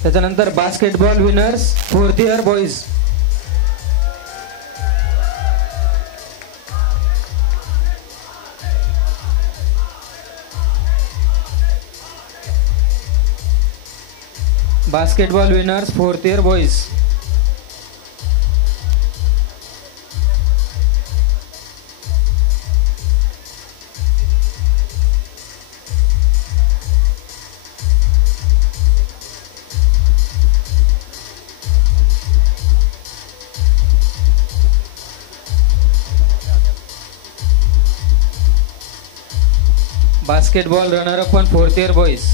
त्याच्यानंतर basketball winners 4th year boys. Basketball winners 4th year boys. Basketball runner up on 4th year boys.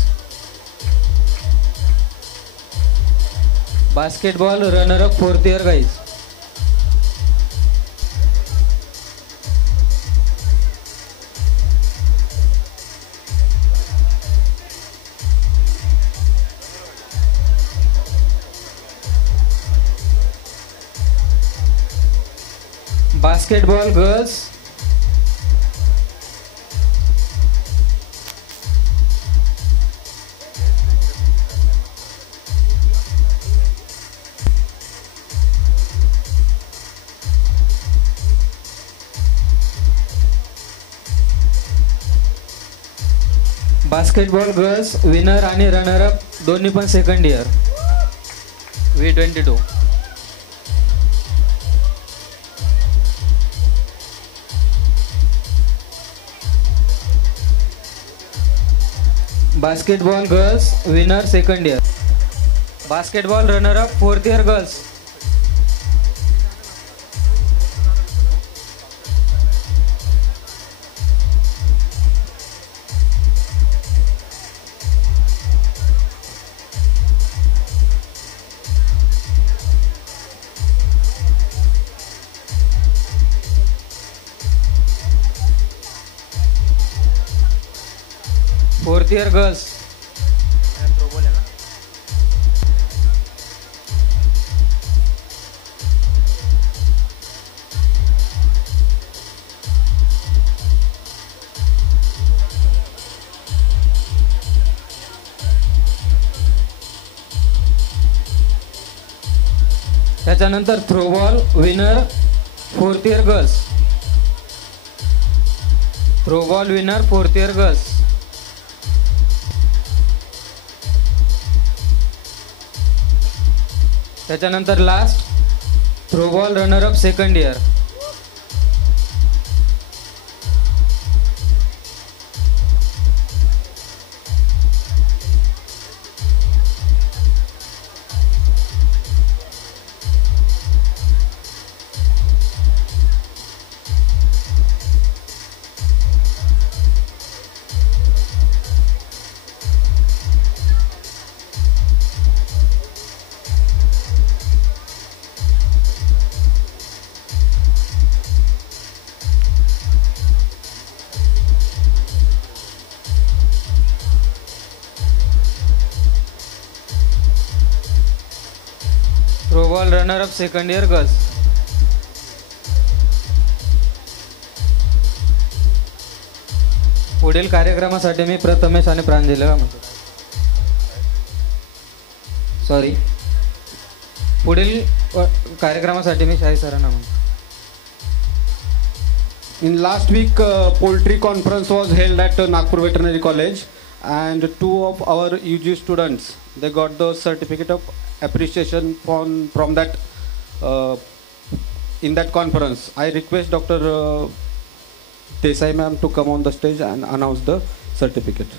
Basketball runner up 4th year guys. Basketball girls. Basketball girls winner आणि runner up दोन्ही पण 2nd year V22. Basketball girls winner 2nd year. Basketball runner up 4th year girls. Fourth year girls. त्याच्यानंतर throwball winner 4th year girls. Throwball winner 4th year girls. त्याच्यानंतर last throwball runner up 2nd year. runner up second year girls. पुढील कार्यक्रमासाठी मी प्रथमेश आणि प्रांजलीला म्हणतो. Sorry, पुढील कार्यक्रमासाठी मी शाही सरांना म्हणतो. In last week, poultry conference was held at Nagpur Veterinary College, and 2 of our UG students, they got the certificate of appreciation from that in that conference. I request Dr. Desai ma'am to come on the stage and announce the certificate.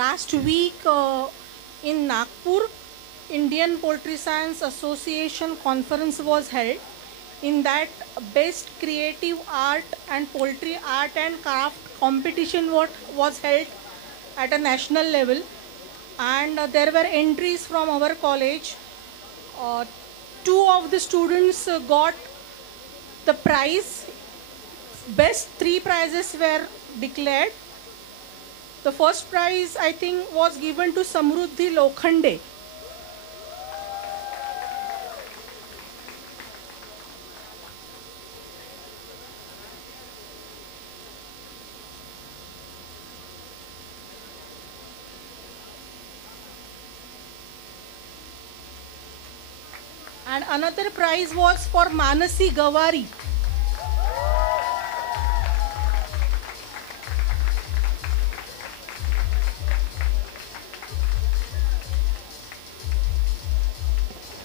Last week in Nagpur, Indian Poultry Science Association conference was held. In that, best creative art and poultry art and craft competition was held at a national level, and there were entries from our college. 2 of the students got the prize. Best 3 prizes were declared. The first prize, I think, was given to Samruddhi Lokhande. And another prize was for Manasi Gawari.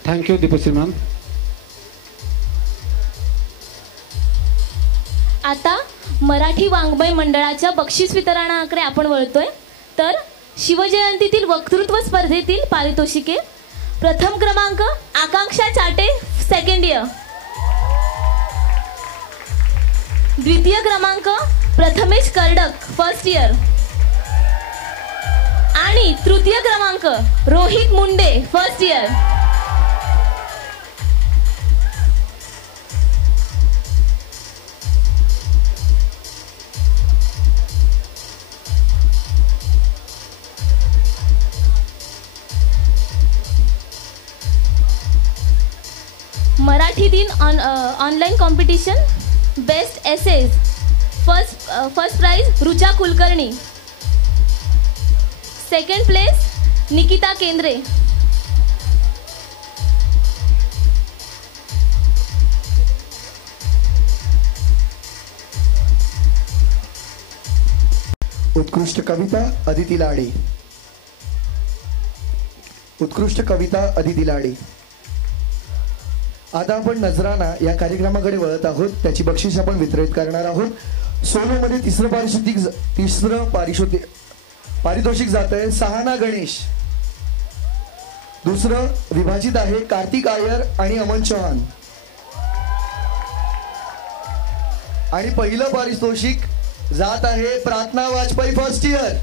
Thank you, Deepasri ma'am. आता मराठी वाङ्मय मंडळाच्या बक्षीस वितरणाकडे आपण वळतोय. तर शिवजयंतीतील वक्तृत्व स्पर्धेतील पारितोषिके. प्रथम क्रमांक आकांक्षा चाटे, सेकंड इयर. द्वितीय क्रमांक प्रथमेश कर्डक, फर्स्ट इयर. आणि तृतीय क्रमांक Rohit Munde, first year. Marathi Din online competition, best essays. First prize Rucha Kulkarni. Second place Nikita Kendre. उत्कृष्ट कविता अदिती लाडे. उत्कृष्ट कविता अदिती लाडे. आता आपण नजराना या कार्यक्रमाकडे वळत आहोत. त्याची बक्षीस आपण वितरित करणार आहोत. सोनो मध्ये तिसरं पारितोषिक जात आहे सहाना गणेश. दुसरं विभाजित आहे कार्तिक आयर आणि अमन चौहान. आणि पहिलं पारितोषिक जात आहे प्रार्थना वाजपेयी, फर्स्ट इयर.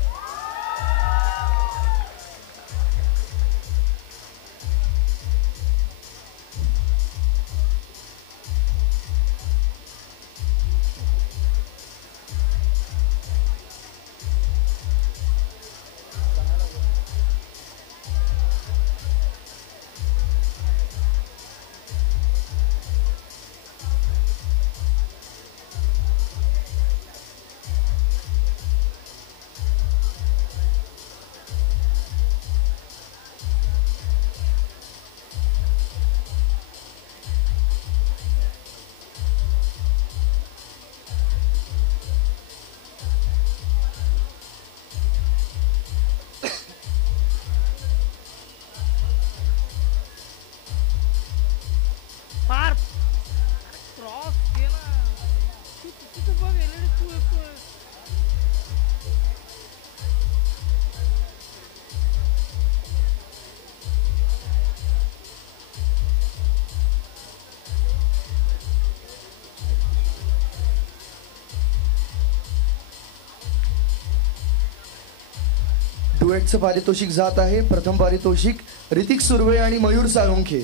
डुएटचं पारितोषिक जात आहे. प्रथम पारितोषिक ऋतिक सुर्वे आणि मयूर साळुंखे.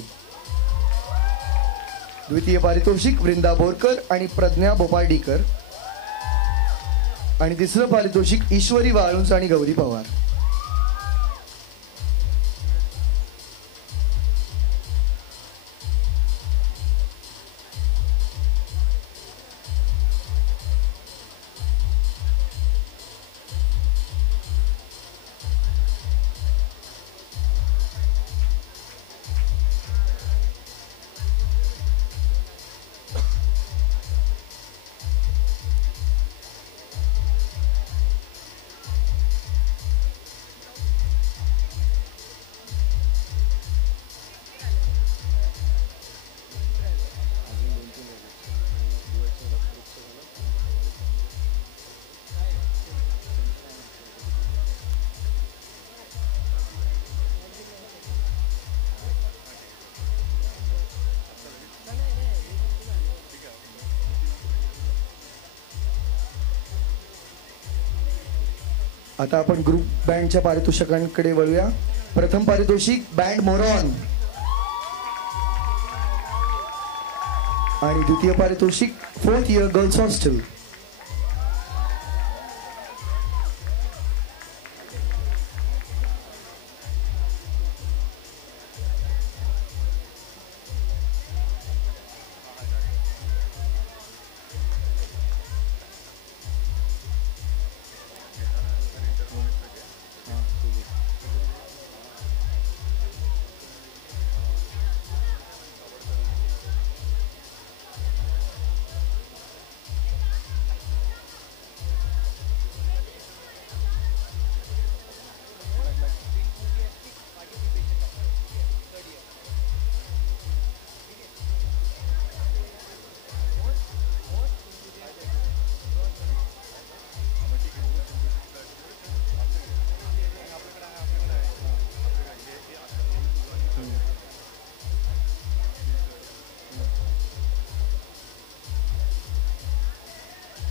द्वितीय पारितोषिक वृंदा बोरकर आणि प्रज्ञा बोपार्डीकर. आणि तिसरं पारितोषिक ईश्वरी वाळुंज आणि गौरी पवार. आता आपण ग्रुप बँडच्या पारितोषिकांकडे वळूया. प्रथम पारितोषिक बँड मोरॉन आणि द्वितीय पारितोषिक 4th year girls hostel.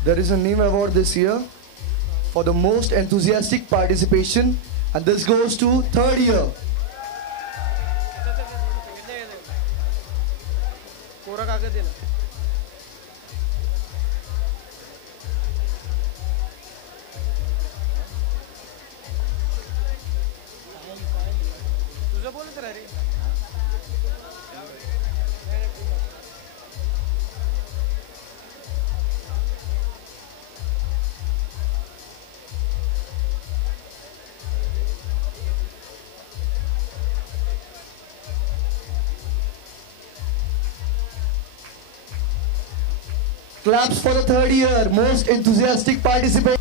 There is a NEEM award this year for the most enthusiastic participation, and this goes to 3rd year. Claps for the 3rd year, most enthusiastic participant.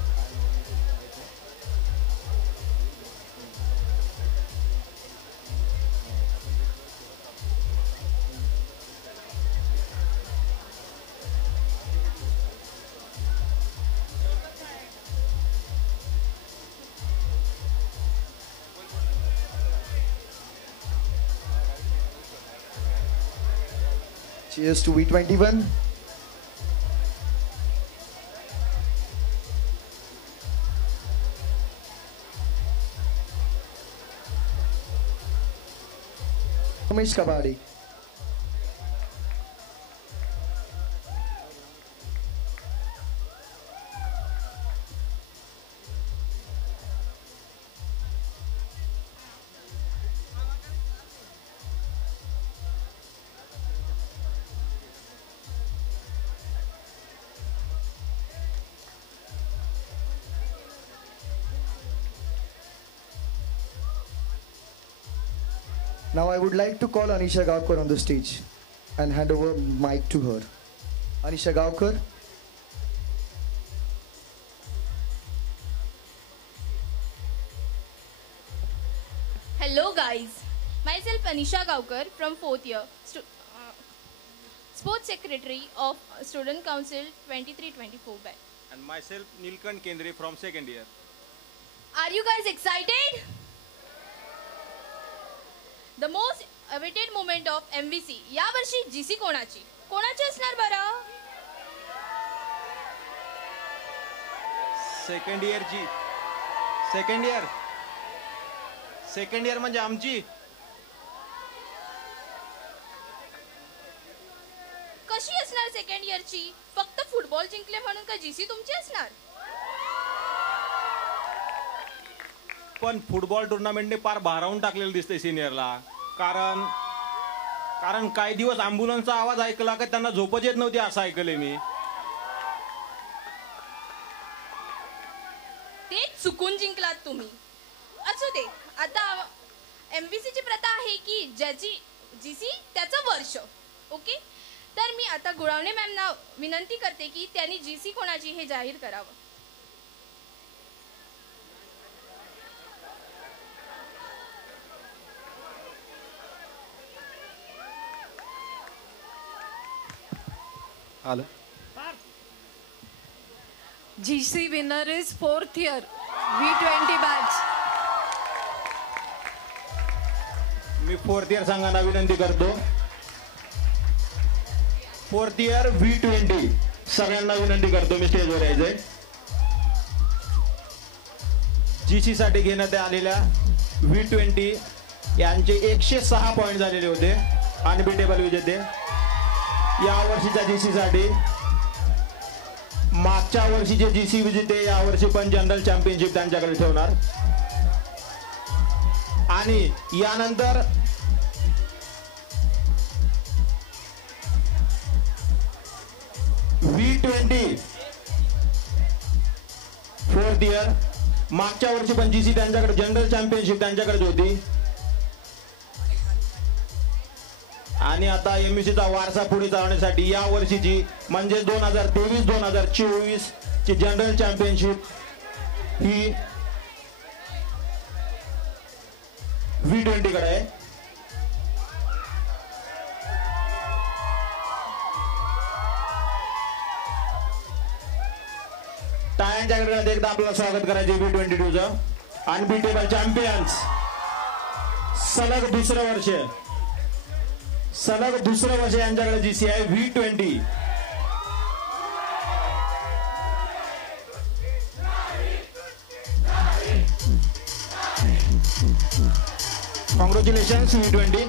Cheers to V21. Ramesh Kabadi. Now I would like to call Anisha Gaokar on the stage and hand over mic to her. Anisha Gaokar. Hello guys, myself Anisha Gaokar from 4th year, Sports Secretary of Student Council 23-24 batch. And myself Nilkant Kendre from 2nd year. Are you guys excited? The most awaited moment of MVC. या वर्षी GC कोणाची? कोणाची असणार बरं? 2nd year G. 2nd year. Second year म्हणजे आमची. कशी असणार सेकंड इयरची? फक्त फुटबॉल जिंकले म्हणून का जीसी तुमची असणार? पण फुटबॉल टुर्नामेंटने पार भारावून टाकलेलं दिसतंय सिनियरला. कारण काही दिवस ॲम्ब्युलन्सचा आवाज ऐकला का त्यांना झोपच येत नव्हती असं ऐकलंय मी. ते चुकून जिंकलात तुम्ही. असू दे. आता एमव्हीसीची प्रथा आहे की ज्याची जीसी त्याचं वर्ष. ओके, तर मी आता गुळावणे मॅमना विनंती करते की त्यांनी जीसी कोणाची हे जाहीर करावं. Hello. GC winner is 4th year V20 batch. Me 4th year संघांना विनंती करतो. 4th इयर V20 सगळ्यांना विनंती करतो मी स्टेजवर यायचंय. जीसी साठी घेण्यात आलेल्या V20 यांचे 106 पॉइंट झालेले होते. अनबिटेबल विजेते. या वर्षीच्या जीसी साठी मागच्या वर्षीचे जीसी विजेते या वर्षी पण जनरल चॅम्पियनशिप त्यांच्याकडे ठेवणार. आणि यानंतर V20 4th इयर मागच्या वर्षी पण जीसी त्यांच्याकडे जनरल चॅम्पियनशिप त्यांच्याकडेच होती. आणि आता एमयूसीचा वारसा पुढे चालवण्यासाठी या वर्षीची म्हणजे 2023-2024 ची जनरल चॅम्पियनशिप ही V20 कडे आहे. टाळ्यांच्या गडगडात एकदा आपल्याला स्वागत करायचे V22 चं. अनबिटेबल चॅम्पियन्स सलग दुसरं वर्ष यांच्याकडे जीसी आहे V20. Congratulations V20.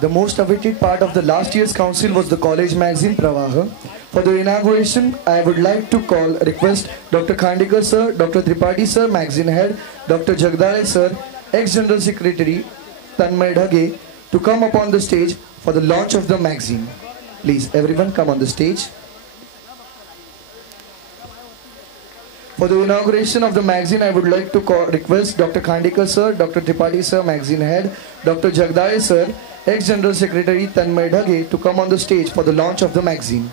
The most awaited part of the last year's council was the college magazine Pravaha. For the inauguration, I would like to request Dr. Khandekar sir, Dr. Tripathi sir, magazine head, Dr. Jagdale sir, ex-general secretary Tanmay Dhage to come upon the stage for the launch of the magazine. Please, everyone come on the stage. For the inauguration of the magazine, I would like to request Dr. Khandekar sir, Dr. Tripathi sir, magazine head, Dr. Jagdale sir, ex-general secretary Tanmay Dhage to come on the stage for the launch of the magazine.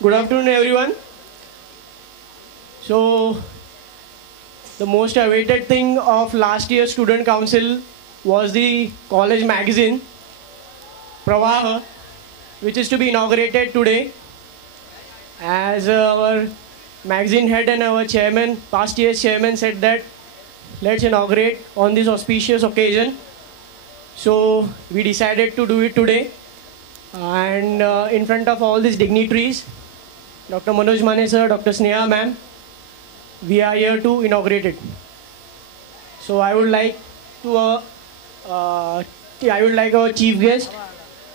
Good afternoon everyone. So the most awaited thing of last year's student council was the college magazine Pravaha, which is to be inaugurated today. As our magazine head and our chairman, past year's chairman, said that let's inaugurate on this auspicious occasion. So we decided to do it today, and in front of all these dignitaries, Dr. Manoj Mane sir, Dr. Sneha ma'am, we are here to inaugurate it. So I would like our chief guest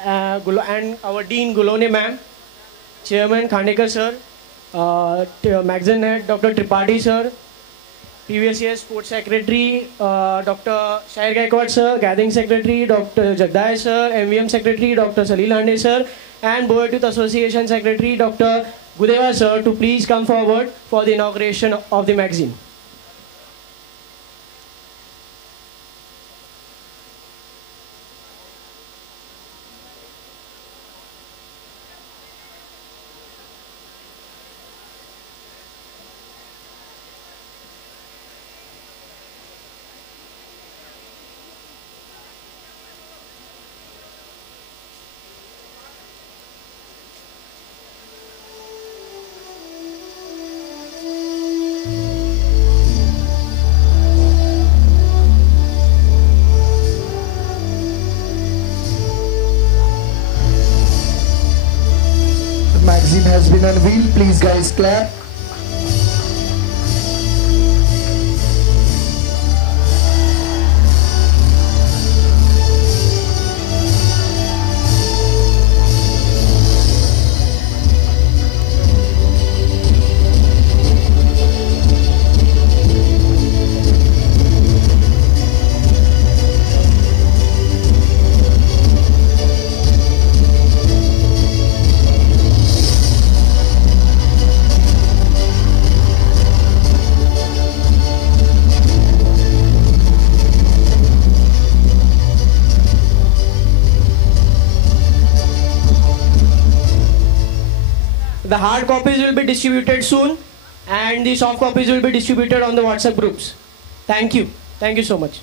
and our dean Gulone ma'am, chairman Khandekar sir, magazine head Dr. Tripathi sir, previous year sports secretary Dr. Shair Gaikwad sir, gathering secretary Dr. Jagdale sir, MVM secretary Dr. Salil Hande sir, and Board Youth Association secretary Dr. Gudeva sir to please come forward for the inauguration of the magazine. magazine has been unveiled. Please guys clap. The hard copies will be distributed soon and the soft copies will be distributed on the WhatsApp groups. Thank you. Thank you so much.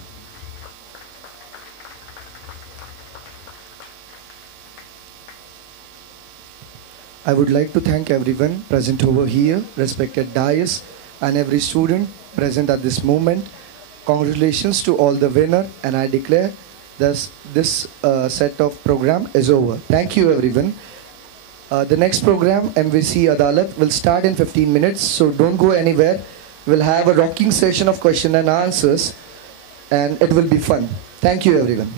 I would like to thank everyone present over here, respected dais, and every student present at this moment. Congratulations to all the winner, and I declare this set of program is over. Thank you everyone. The next program, MVC Adalat, will start in 15 minutes, so don't go anywhere. We'll have a rocking session of question and answers, and it will be fun. Thank you everyone.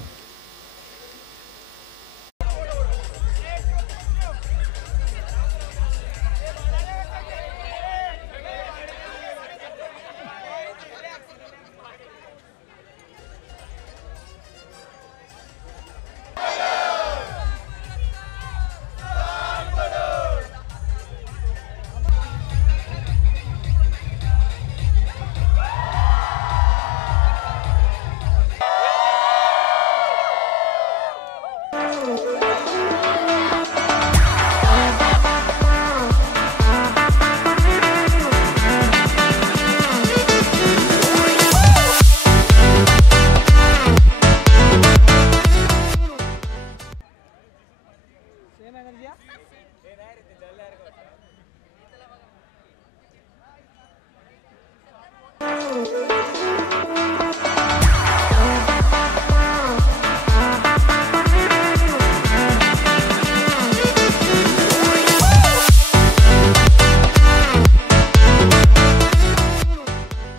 Thank you.